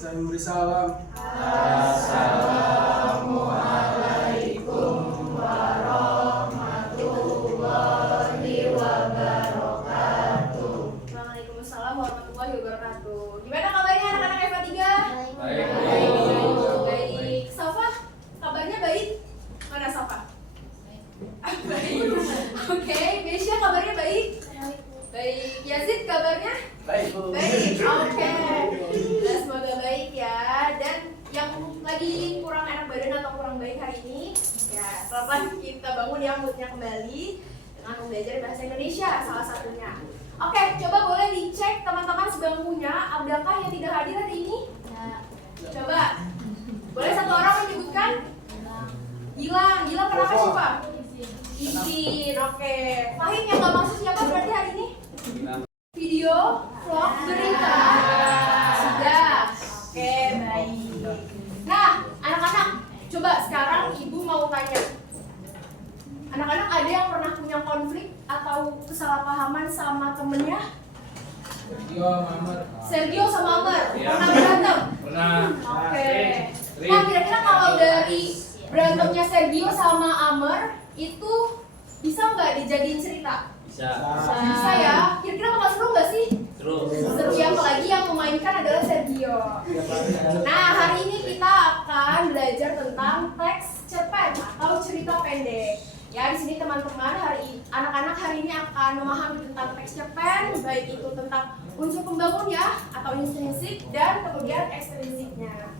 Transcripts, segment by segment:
Saya memberi salam. Assalamualaikum warahmatullahi wabarakatuh. Waalaikumsalam warahmatullahi wabarakatuh. Gimana kabarnya anak-anak IPA 3? Baik. Baik. Safa, kabarnya baik? Mana Safa? Baik. Oke, Besya kabarnya baik? Baik. Yazid kabarnya? Baik, Bu. Baik. Oke. Nah, semoga baik ya. Dan yang lagi kurang enak badan atau kurang baik hari ini, ya pelan-pelan kita bangun ya moodnya kembali dengan belajar bahasa Indonesia salah satunya. Oke, coba boleh dicek teman-teman sebangkunya, adakah yang tidak hadir hari ini? Coba. Boleh satu orang menyebutkan? Gilang kenapa sih Pak? Izin, oke. Fahim yang gak masuk siapa berarti hari ini? Video, vlog, berita. Sudah. Oke, baik. Nah, anak-anak, coba sekarang ibu mau tanya. Anak-anak ada yang pernah punya konflik atau kesalahpahaman sama temennya? Sergio sama Amer. Pernah berantem? Pernah. Oke. Nah, kira-kira kalau dari berantemnya Sergio sama Amer itu bisa nggak dijadiin cerita? Bisa ya. Kira-kira bakal seru nggak sih? Seru ya, apalagi yang memainkan adalah Sergio. Nah, hari ini kita akan belajar tentang teks cerpen atau cerita pendek. Ya, di sini teman-teman anak-anak hari ini akan memahami tentang teks cerpen, baik itu tentang unsur pembangun ya, atau intrinsik dan kemudian ekstrinsiknya.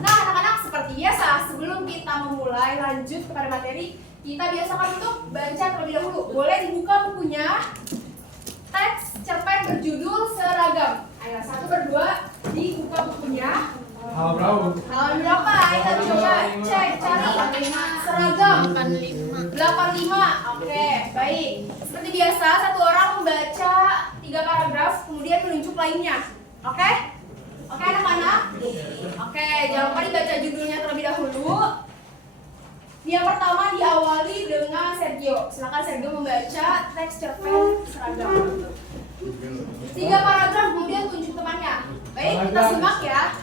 Nah, anak-anak seperti biasa, sebelum kita memulai lanjut kepada materi, kita biasakan untuk baca terlebih dahulu. Boleh dibuka bukunya. Teks cerpen berjudul Seragam. Ayo, 1 berdua dibuka bukunya. Halaman Halaman berapa? Kita coba cek, cari. Seragam 85. Oke, baik. Seperti biasa, satu orang membaca 3 paragraf, kemudian menunjuk lainnya. Oke? Oke anak-anak? Oke, jangan lupa dibaca judulnya terlebih dahulu. Yang pertama diawali dengan Sergio. Silakan Sergio membaca teks cerpen Seragam. 3 paragraf, kemudian tunjuk temannya. Baik, kita simak ya.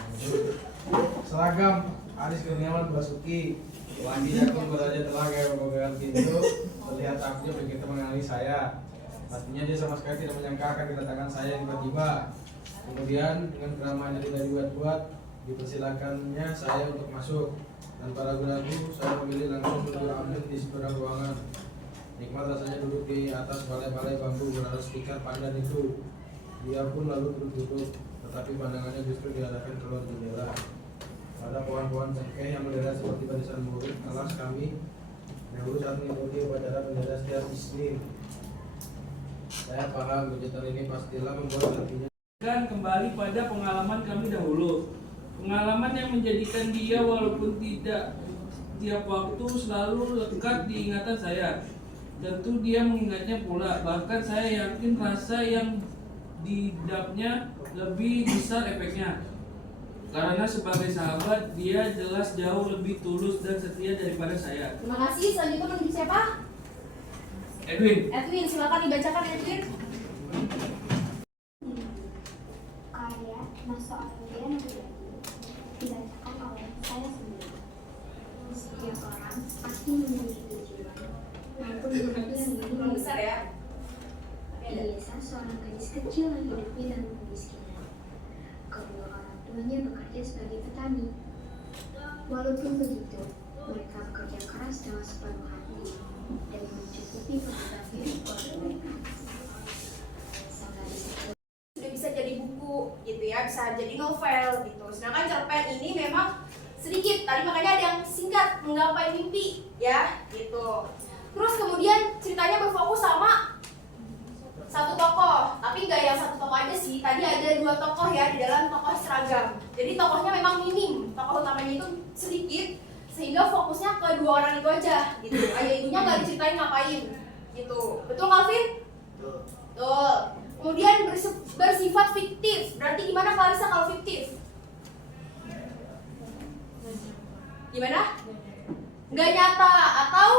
Seragam Aris Kurniawan Basuki. Wandi Jakun beraja telaga memegang pintu. Terlihat takjub begitu mengenali saya. Pastinya dia sama sekali tidak menyangka akan kedatangan saya tiba-tiba. Kemudian dengan keramaian yang tidak dibuat-buat, dipersilakannya saya untuk masuk. Tanpa ragu-ragu, saya memilih langsung duduk amin di seberang ruangan. Nikmat rasanya duduk di atas balai-balai bambu beralas tikar pandan itu. Dia pun lalu duduk-duduk, tetapi pandangannya justru diarahkan keluar jendela. Pada pohon-pohon cengkeh yang melihat seperti barisan murid kelas kami dahulu saat mengikuti upacara bendera setiap Isnin. Saya paham kejutan ini pastilah membuat hatinya. Dan kembali pada pengalaman kami dahulu. Pengalaman yang menjadikan dia walaupun tidak tiap waktu selalu lekat di ingatan saya. Tentu dia mengingatnya pula. Bahkan saya yakin rasa yang didapnya lebih besar efeknya. Karena sebagai sahabat, dia jelas jauh lebih tulus dan setia daripada saya. Terima kasih. Selanjutnya menunjuk siapa? Edwin. Edwin, silakan dibacakan Edwin. Karya Naso Amelia dibacakan oleh saya sendiri. Setiap orang pasti memiliki tujuan maupun mimpi yang Belum besar ya. Biasa seorang gadis kecil yang hidupnya dalam kemiskinan. Kedua orang tuanya bekerja sebagai petani. Walaupun begitu, mereka bekerja keras dengan sepenuh hati dan mencukupi kebutuhan hidup keluarga mereka. Sang gadis itu Sudah bisa jadi buku gitu ya, bisa jadi novel gitu. Sedangkan cerpen ini memang sedikit, tadi makanya ada yang singkat, menggapai mimpi ya gitu. Terus kemudian ceritanya berfokus sama satu tokoh, tapi nggak yang satu tokoh aja sih. Tadi ada 2 tokoh ya di dalam tokoh Seragam. Jadi tokohnya memang minim, tokoh utamanya itu sedikit, sehingga fokusnya ke 2 orang itu aja gitu. Ayah ibunya nggak diceritain ngapain gitu. Betul Calvin? Betul. Kemudian bersifat fiktif. Berarti gimana Clarissa kalau fiktif? Gimana? Nggak nyata atau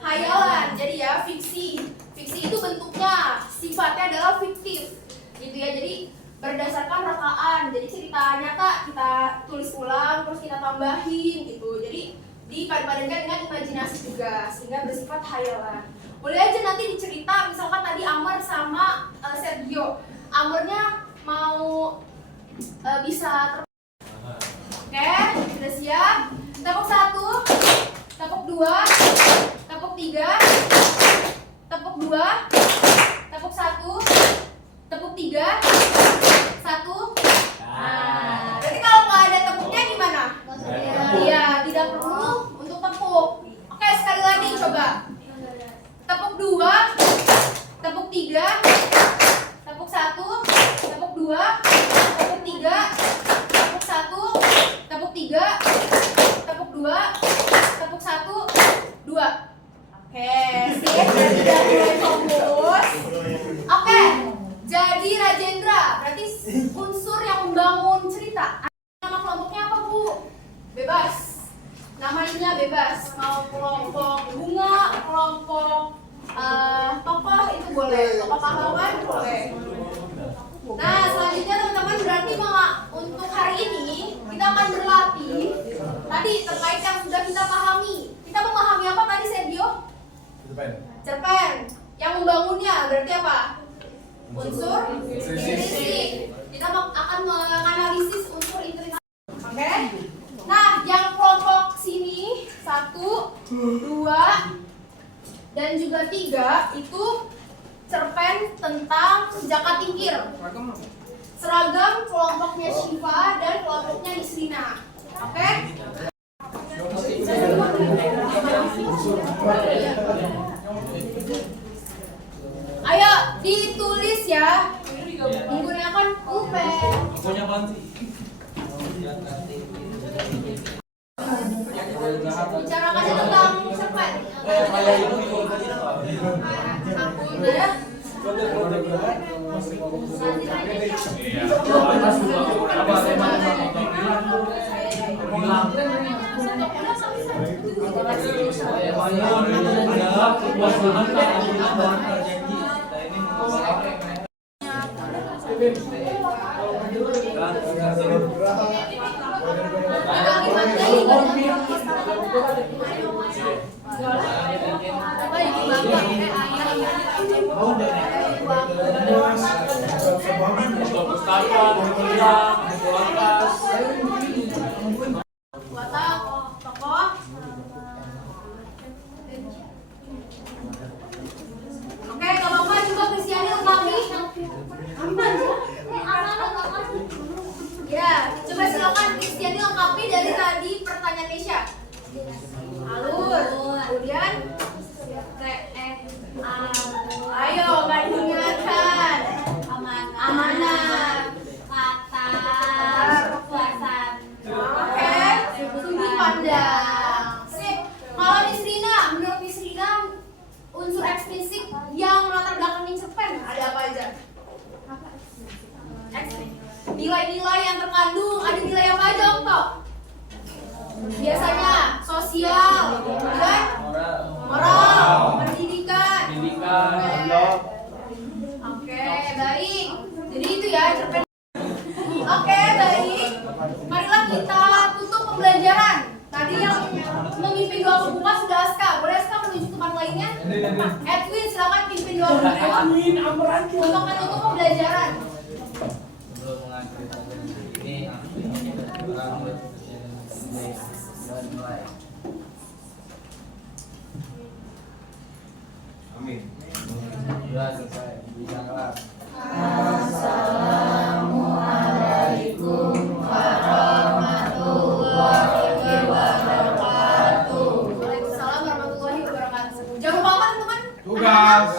hayalan. Jadi ya fiksi. Fiksi itu bentuknya, sifatnya adalah fiktif gitu ya. Jadi berdasarkan rekaan. Jadi cerita nyata kita tulis ulang, terus kita tambahin gitu. Jadi dipadankan dengan imajinasi juga, sehingga bersifat hayalan. Boleh aja nanti dicerita, misalkan tadi Amr sama Sergio. Amrnya mau bisa Oke, sudah siap? Tepuk 1, tepuk 2, tepuk 3, tepuk 2, tepuk 1, tepuk 3, 1. Nah, berarti kalau nggak ada tepuknya gimana? Iya, tidak perlu untuk tepuk. Oke, sekali lagi coba. Tepuk 2, tepuk 3, tepuk 1, tepuk 2, tepuk 3, tepuk 1, tepuk 3, tepuk 2, tepuk 1, 2. Oke, sip. Sudah mulai fokus. Oke, jadi Rajendra, berarti unsur yang membangun cerita. Nama kelompoknya apa, Bu? Bebas. Namanya bebas. Mau kelompok bunga, kelompok tokoh itu boleh. Tokoh pahlawan boleh. Nah, selanjutnya teman-teman berarti untuk hari ini kita akan berlatih tadi terkait yang sudah kita pahami. Kita memahami apa tadi, Sergio? Cerpen. Yang membangunnya berarti apa? Unsur intrinsik. Kita akan menganalisis unsur intrinsik. Oke? Nah, yang kelompok sini 1, 2, dan juga 3 itu cerpen tentang Jaka Tingkir. Seragam kelompoknya Syifa dan kelompoknya Nisrina. Oke? Ayo ditulis ya. Menggunakan pulpen. Bicarakan tentang cerpen. Oke, kalau Mbak coba Kristiani lengkapi. Ya, coba silakan Kristiani lengkapi dari tadi pertanyaan Nesya. Alur, kemudian ayo nggak diingatkan. Amanah, kata, kekuasaan. Oke, sudut pandang. Sip. Kalau Nisrina, menurut Nisrina unsur eksplisit yang latar belakangin cerpen ada apa aja? Nilai-nilai yang terkandung, ada nilai apa aja, Okto? Biasanya sosial, kemudian moral, pendidikan. Oke, baik. Jadi itu ya cerpen. Oke, baik. Marilah kita tutup pembelajaran. Tadi yang memimpin doa pembuka sudah Aska. Boleh Aska menunjuk tempat lainnya? Edwin, silakan pimpin doa pembuka untuk menutup pembelajaran. Amin. Sudah selesai. Bisa kelar. Assalamualaikum warahmatullahi wabarakatuh. Waalaikumsalam warahmatullahi wabarakatuh. Jangan lupa apa teman-teman? Tugas.